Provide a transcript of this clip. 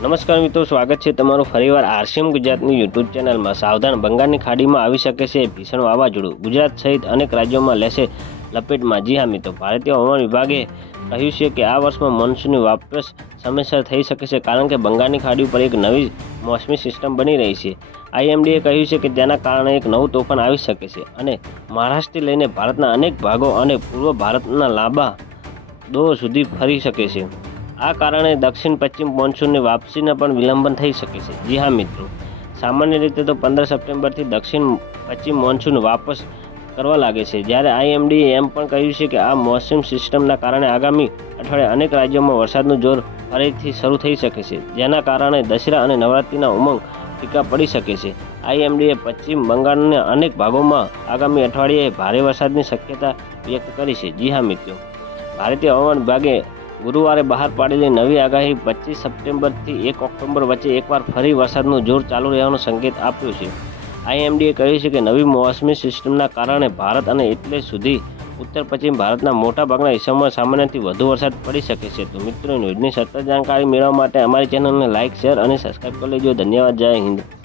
નમસ્કાર મિત્રો, સ્વાગત છે તમારું ફરીવાર આરસીએમ ગુજરાતની યુટ્યુબ ચેનલમાં. સાવધાન, બંગાળની ખાડીમાં આવી શકે છે ભીષણ વાવાઝોડું. ગુજરાત સહિત અનેક રાજ્યોમાં લેશે લપેટમાં. જી હા મિત્રો, ભારતીય હવામાન વિભાગે કહ્યું છે કે આ વર્ષમાં મોન્સૂનની વાપસ સમયસર થઈ શકે છે કારણ કે બંગાળની ખાડી ઉપર એક નવી મોસમી સિસ્ટમ બની રહી છે. આઈએમડીએ કહ્યું છે કે તેના કારણે એક નવું તોફાન આવી શકે છે અને મહારાષ્ટ્રથી લઈને ભારતના અનેક ભાગો અને પૂર્વ ભારતના લાંબા દોર સુધી ફરી શકે છે. આ કારણે દક્ષિણ પશ્ચિમ મોન્સૂનની વાપસીને પણ વિલંબન થઈ શકે છે. જી હા, મિત્રો. સામાન્ય રીતે તો પંદર સપ્ટેમ્બરથી દક્ષિણ પશ્ચિમ મોન્સૂન વાપસ કરવા લાગે છે. જ્યારે આઈએમડીએ એમ પણ કહ્યું છે કે આ મોસમ સિસ્ટમના કારણે આગામી અઠવાડિયે અનેક રાજ્યોમાં વરસાદનું જોર ફરીથી શરૂ થઈ શકે છે, જેના કારણે દશેરા અને નવરાત્રિના ઉમંગ ટીકા પડી શકે છે. આઈએમડીએ પશ્ચિમ બંગાળના અનેક ભાગોમાં આગામી અઠવાડિયે ભારે વરસાદની શક્યતા વ્યક્ત કરી છે. જી હા, મિત્રો. ભારતીય હવામાન વિભાગે ગુરુવારે બહાર પાડેલી નવી આગાહી પચીસ સપ્ટેમ્બરથી એક ઓક્ટોબર વચ્ચે એકવાર ફરી વરસાદનું જોર ચાલુ રહેવાનો સંકેત આપ્યો છે. આઈએમડીએ કહ્યું છે કે નવી મોસમી સિસ્ટમના કારણે ભારત અને એટલે સુધી ઉત્તર પશ્ચિમ ભારતના મોટાભાગના હિસ્સામાં સામાન્યથી વધુ વરસાદ પડી શકે છે. તો મિત્રો, ન્યૂઝની સતત જાણકારી મેળવવા માટે અમારી ચેનલને લાઇક શેર અને સબસ્ક્રાઈબ કરી લેજો. ધન્યવાદ. જય હિન્દ.